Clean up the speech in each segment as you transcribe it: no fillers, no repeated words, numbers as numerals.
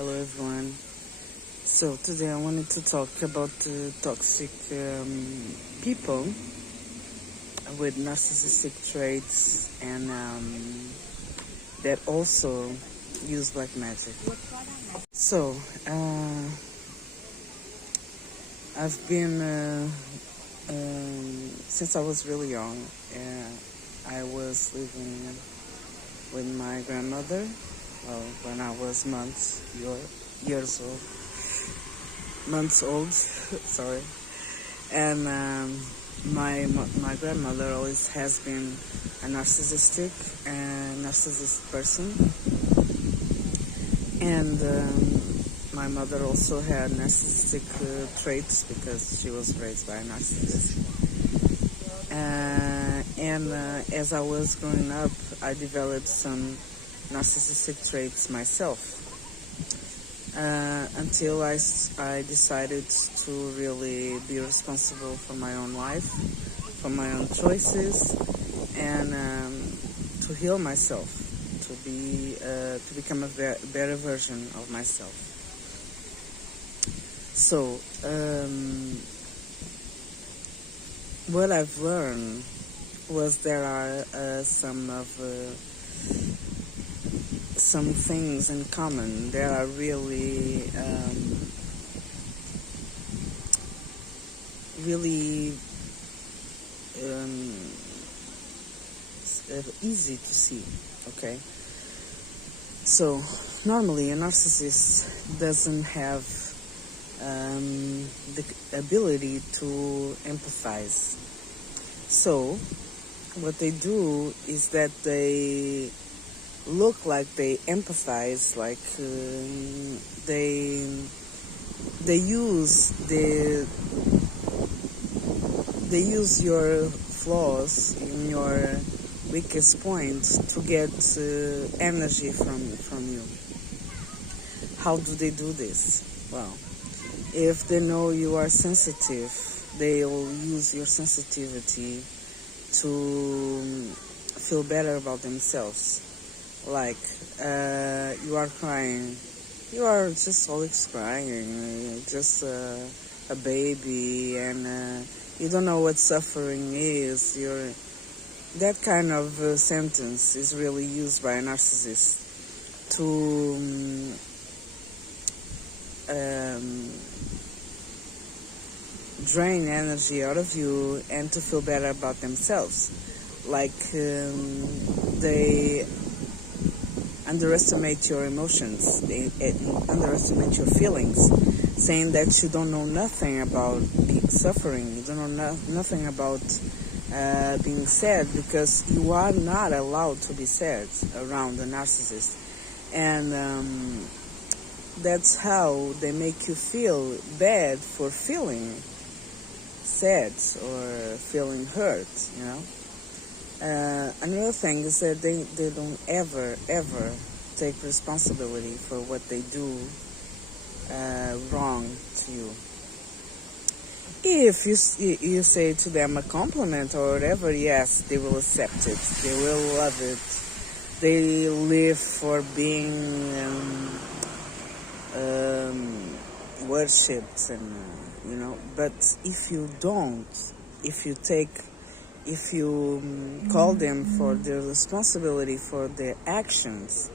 Hello everyone. So today I wanted to talk about toxic people with narcissistic traits and that also use black magic. So I've been since I was really young. I was living with my grandmother. Well, when I was years old, sorry. And my grandmother always has been a narcissist person, and my mother also had narcissistic traits because she was raised by a narcissist. And as I was growing up, I developed some narcissistic traits myself until I decided to really be responsible for my own life, for my own choices, and to heal myself, to become a better version of myself. So what I've learned was there are some things in common that are really easy to see. Okay, so normally a narcissist doesn't have the ability to empathize. So what they do is that they look like they empathize, like they use your flaws in your weakest points to get energy from you. How do they do this? Well, if they know you are sensitive, they'll use your sensitivity to feel better about themselves. Like, you are crying. You are just always crying. Just a baby, and you don't know what suffering is. That kind of sentence is really used by a narcissist to drain energy out of you and to feel better about themselves. Like, they underestimate your emotions, they underestimate your feelings, saying that you don't know nothing about suffering, you don't know nothing about being sad, because you are not allowed to be sad around a narcissist. And that's how they make you feel bad for feeling sad or feeling hurt, you know. Another thing is that they don't ever take responsibility for what they do wrong to you. If you say to them a compliment or whatever, yes, they will accept it. They will love it. They live for being worshipped, and you know. But if you don't, if you call them for their responsibility for their actions,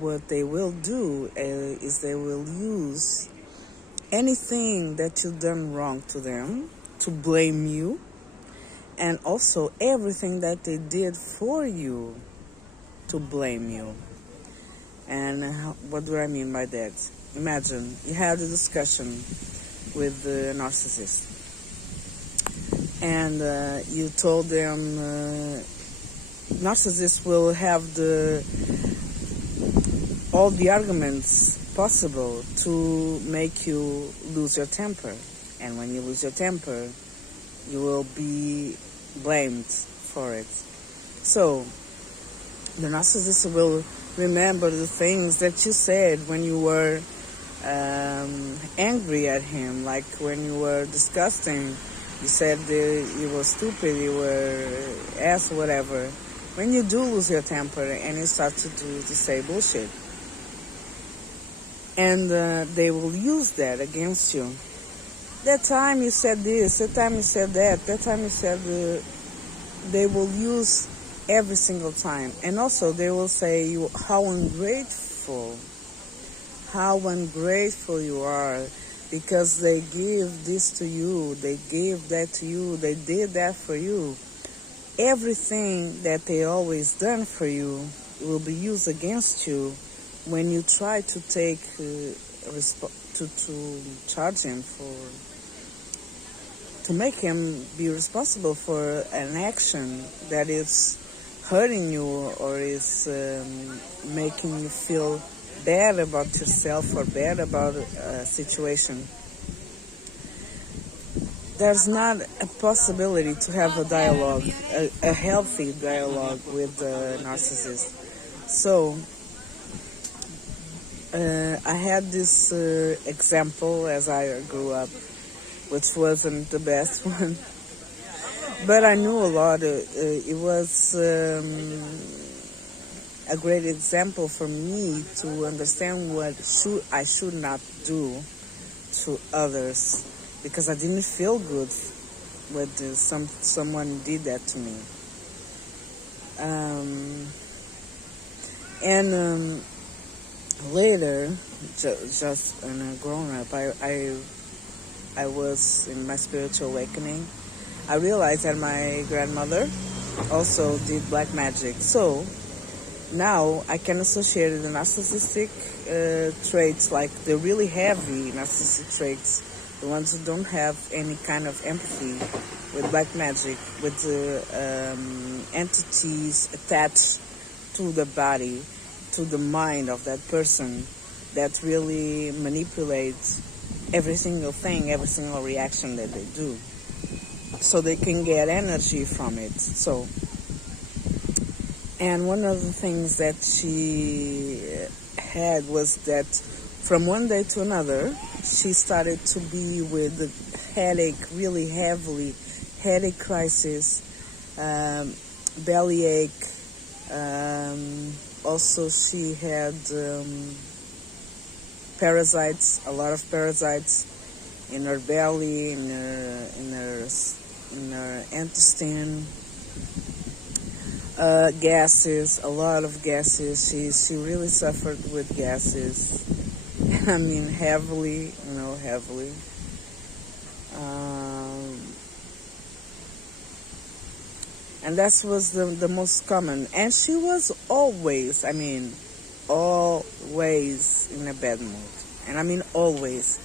what they will do is they will use anything that you've done wrong to them to blame you, and also everything that they did for you to blame you. And what do I mean by that? Imagine you had a discussion with the narcissist, and you told them narcissists will have all the arguments possible to make you lose your temper, and when you lose your temper, you will be blamed for it. So the narcissist will remember the things that you said when you were angry at him, like when you were disgusting. You said you were stupid, you were ass, whatever. When you do lose your temper and you start to say bullshit, And they will use that against you. That time you said this, that time you said that time you said... they will use every single time. And also they will say how ungrateful you are, because they give this to you, they gave that to you, they did that for you. Everything that they always done for you will be used against you when you try to take to charge him to make him be responsible for an action that is hurting you or is making you feel bad about yourself or bad about a situation. There's not a possibility to have a dialogue, a healthy dialogue with the narcissist. So I had this example as I grew up, which wasn't the best one, but I knew a lot. It was a great example for me to understand what I should not do to others, because I didn't feel good when someone did that to me. And later, just in a grown up, I was in my spiritual awakening. I realized that my grandmother also did black magic. So now I can associate the narcissistic traits, like the really heavy narcissistic traits, the ones who don't have any kind of empathy, with black magic, with the entities attached to the body, to the mind of that person, that really manipulates every single thing, every single reaction that they do, so they can get energy from it. So, and one of the things that she had was that from one day to another, she started to be with the headache, really heavily, headache crisis, bellyache. Also, she had parasites, a lot of parasites in her belly, in her intestine, gases, a lot of gases. She really suffered with gases. I mean, heavily. And that was the most common. And she was always in a bad mood. And I mean always.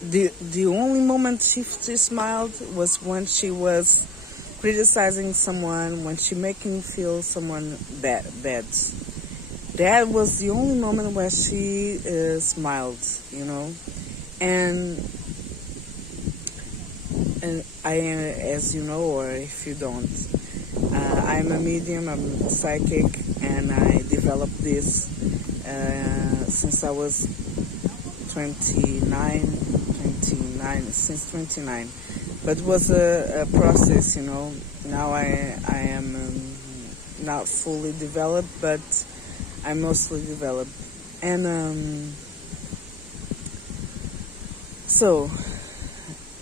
The only moment she smiled was when she was criticizing someone, when she making feel someone bad. That was the only moment where she smiled, And I, as you know, or if you don't, I'm a medium, I'm a psychic, and I developed this since I was 29, since 29. But it was a process, Now I am not fully developed, but I'm mostly developed. And so,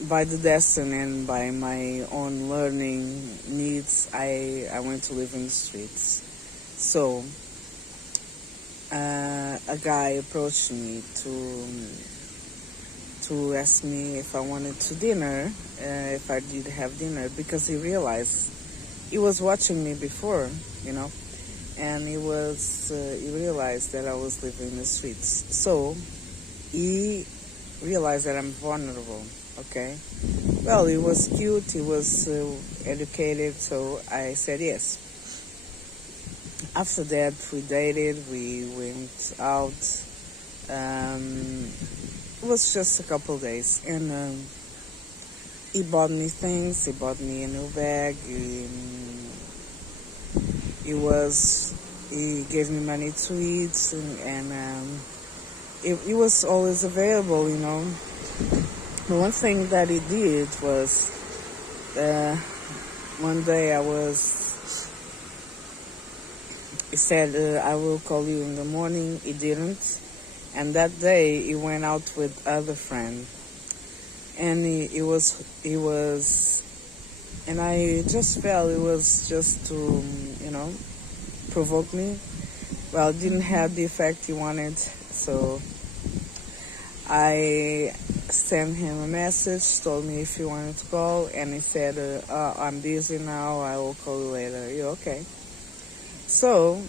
by the destiny and by my own learning needs, I went to live in the streets. So, a guy approached me to ask me if I wanted to dinner, if I did have dinner, because he realized he was watching me before, and he realized that I was living in the streets. So he realized that I'm vulnerable. Okay. Well, he was cute. He was educated. So I said yes. After that, we dated. We went out. It was just a couple days, and he bought me things. He bought me a new bag. He gave me money to eat, and he was always available, The one thing that he did was, one day he said, I will call you in the morning. He didn't. And that day he went out with other friend, and he was, and I just felt it was just to, provoke me. Well, it didn't have the effect he wanted, so I sent him a message, told me if he wanted to call, and he said, I'm busy now, I will call you later. You okay? So,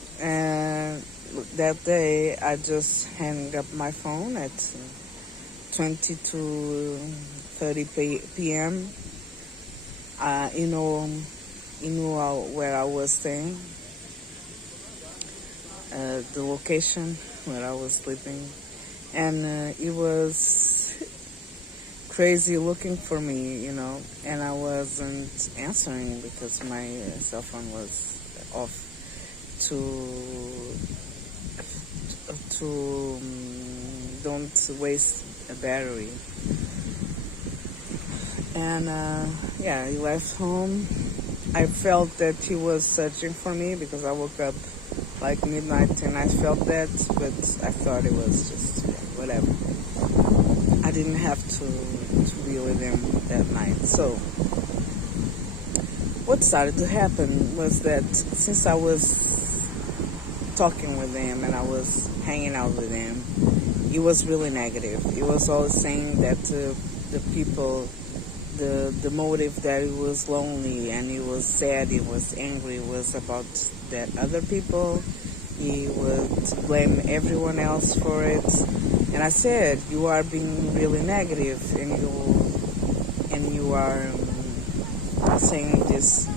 that day I just hung up my phone at 20 to 30 p.m. He knew where I was staying, the location where I was sleeping, and he was crazy looking for me, and I wasn't answering because my cell phone was off to don't waste a battery. And he left home. I felt that he was searching for me because I woke up like midnight and I felt that, but I thought it was just whatever. I didn't have to be with him that night. So what started to happen was that since I was talking with him and I was hanging out with him, he was really negative. He was always saying that the people, the motive that he was lonely and he was sad, he was angry, was about that other people. He would blame everyone else for it. And I said, you are being really negative, and you are saying these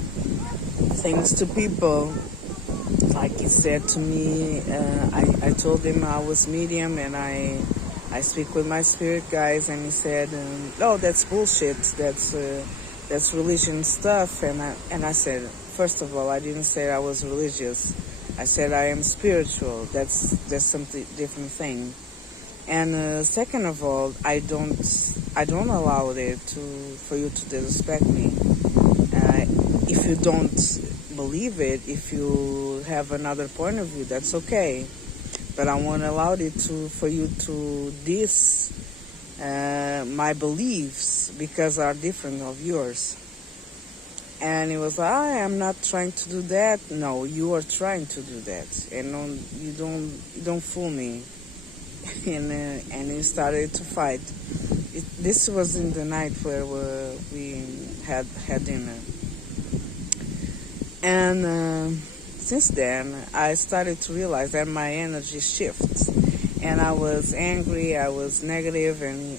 things to people. Like he said to me, I told him I was medium and I speak with my spirit guys, and he said, "Oh, that's bullshit. That's religion stuff." And I said, first of all, I didn't say I was religious. I said I am spiritual. That's something different thing. And second of all, I don't allow it for you to disrespect me. If you don't believe it, if you have another point of view, that's okay. But I won't allow it for you to diss my beliefs because are different of yours. And he was like, I am not trying to do that. No, you are trying to do that, and you don't fool me. And he started to fight. This was in the night where we had dinner. And since then, I started to realize that my energy shifts. And I was angry, I was negative, and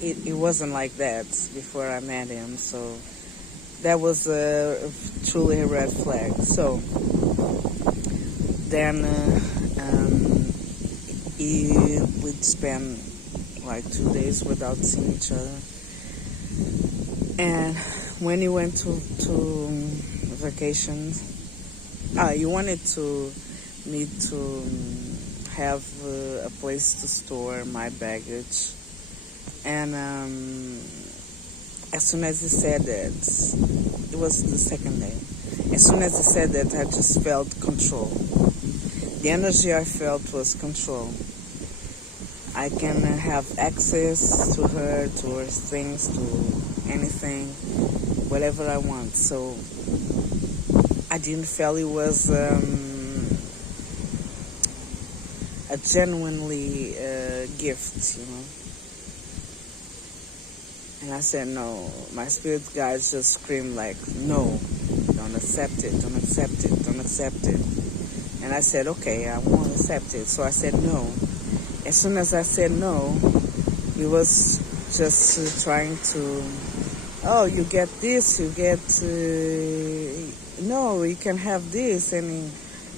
it wasn't like that before I met him. So that was truly a red flag. So then we'd spend like 2 days without seeing each other. And when he went to vacations, he wanted me to have a place to store my baggage. And as soon as he said that, it was the second day. As soon as he said that, I just felt control. The energy I felt was control. I can have access to her things, to anything, whatever I want. So I didn't feel it was a genuinely gift, And I said, no. My spirit guides just screamed like, no, don't accept it, don't accept it, don't accept it. And I said, okay, I won't accept it. So I said no. As soon as I said no, he was just trying to, oh, you get this, you get, no, you can have this. And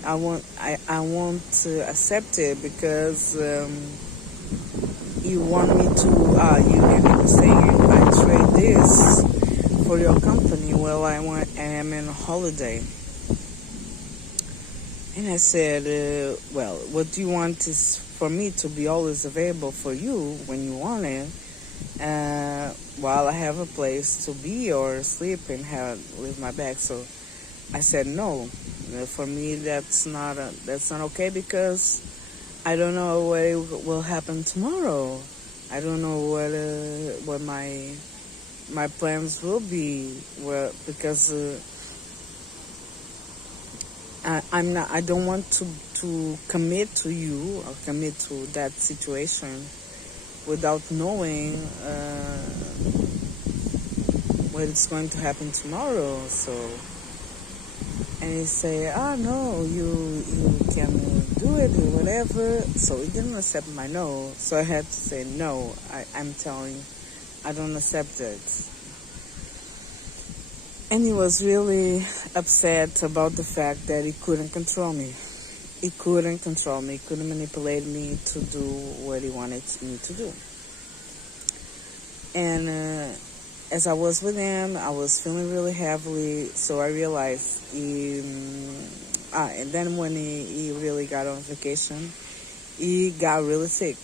I won't accept it because you want me to, and he was saying, I trade this for your company. Well, I am in a holiday. And I said, well, what do you want is for me to be always available for you when you want it, while I have a place to be or sleep and leave my bag. So I said no. For me, that's not okay because I don't know what will happen tomorrow. I don't know what my plans will be. Well, because I'm not. I don't want to commit to you or commit to that situation without knowing what is going to happen tomorrow. So, and he say, "Oh no, you can do it or whatever." So he didn't accept my no. So I had to say no. I'm telling, I don't accept it. And he was really upset about the fact that he couldn't control me. He couldn't control me. He couldn't manipulate me to do what he wanted me to do. And as I was with him, I was feeling really heavily. So I realized and then when he really got on vacation, he got really sick,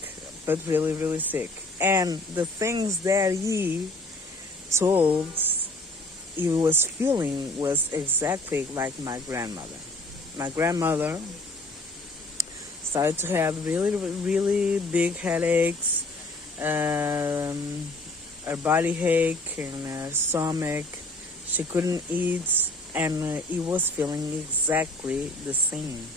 but really, really sick. And the things that he told he was feeling was exactly like my grandmother. My grandmother started to have really, really big headaches, her body ache and her stomach. She couldn't eat, and he was feeling exactly the same.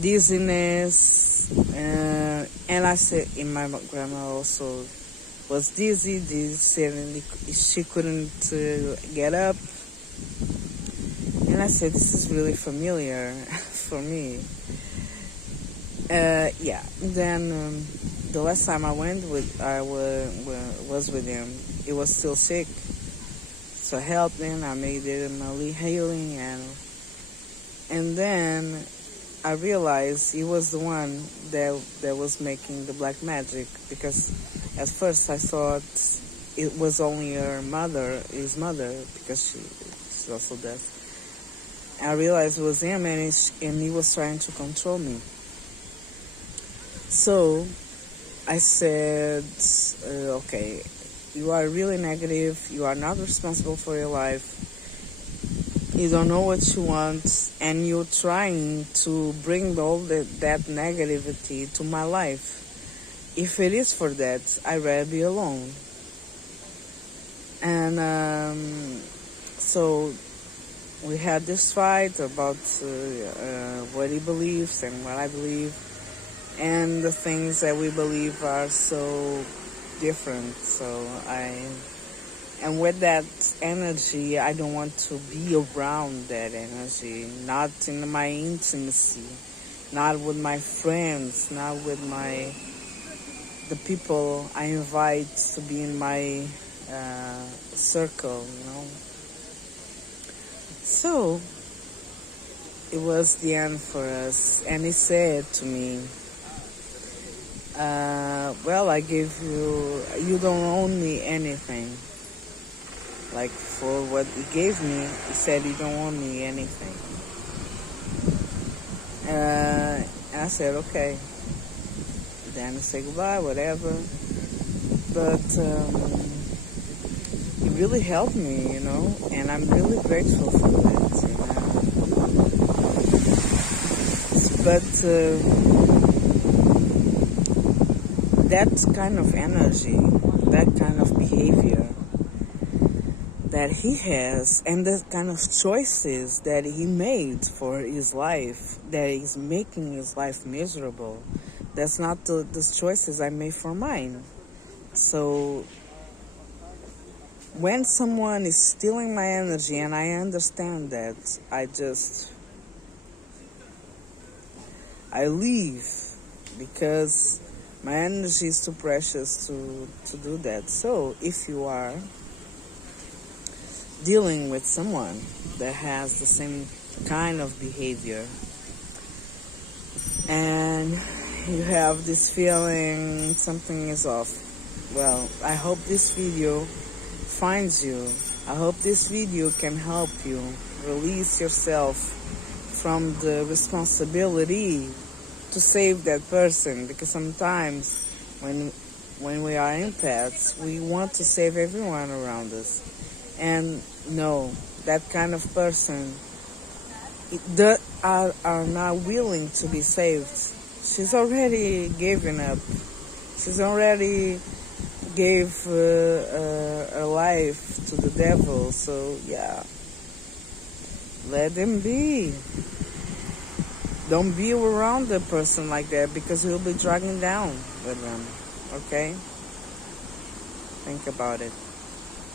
Dizziness, and I said, and my grandma also was dizzy, and she couldn't get up. And I said, this is really familiar for me. Yeah. Then the last time I was with him, he was still sick. So I helped him. I made him a healing, and then I realized he was the one that was making the black magic, because at first I thought it was only his mother, because she's also deaf. I realized it was him, and he was trying to control me. So I said, okay, you are really negative. You are not responsible for your life. You don't know what you want, and you're trying to bring all that negativity to my life. If it is for that, I'd rather be alone. And so we had this fight about what he believes and what I believe, and the things that we believe are so different. And with that energy, I don't want to be around that energy, not in my intimacy, not with my friends, not with the people I invite to be in my circle, So it was the end for us, and he said to me, well, I gave you don't owe me anything. Like, for what he gave me, he said, you don't owe me anything. And I said, okay. Then I said goodbye, whatever. But he really helped me, and I'm really grateful for that, But that kind of energy, that kind of behavior that he has, and the kind of choices that he made for his life, that is making his life miserable, that's not the choices I made for mine. So when someone is stealing my energy, and I understand that, I leave, because my energy is too precious to do that. So if you are dealing with someone that has the same kind of behavior, and you have this feeling something is off, well, I hope this video finds you. I hope this video can help you release yourself from the responsibility to save that person, because sometimes when we are empaths, we want to save everyone around us. And no, that kind of person, are not willing to be saved. She's already given up. She's already gave her life to the devil. So yeah, let them be. Don't be around a person like that, because you'll be dragging down with them. Okay? Think about it.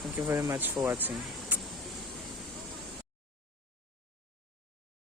Thank you very much for watching.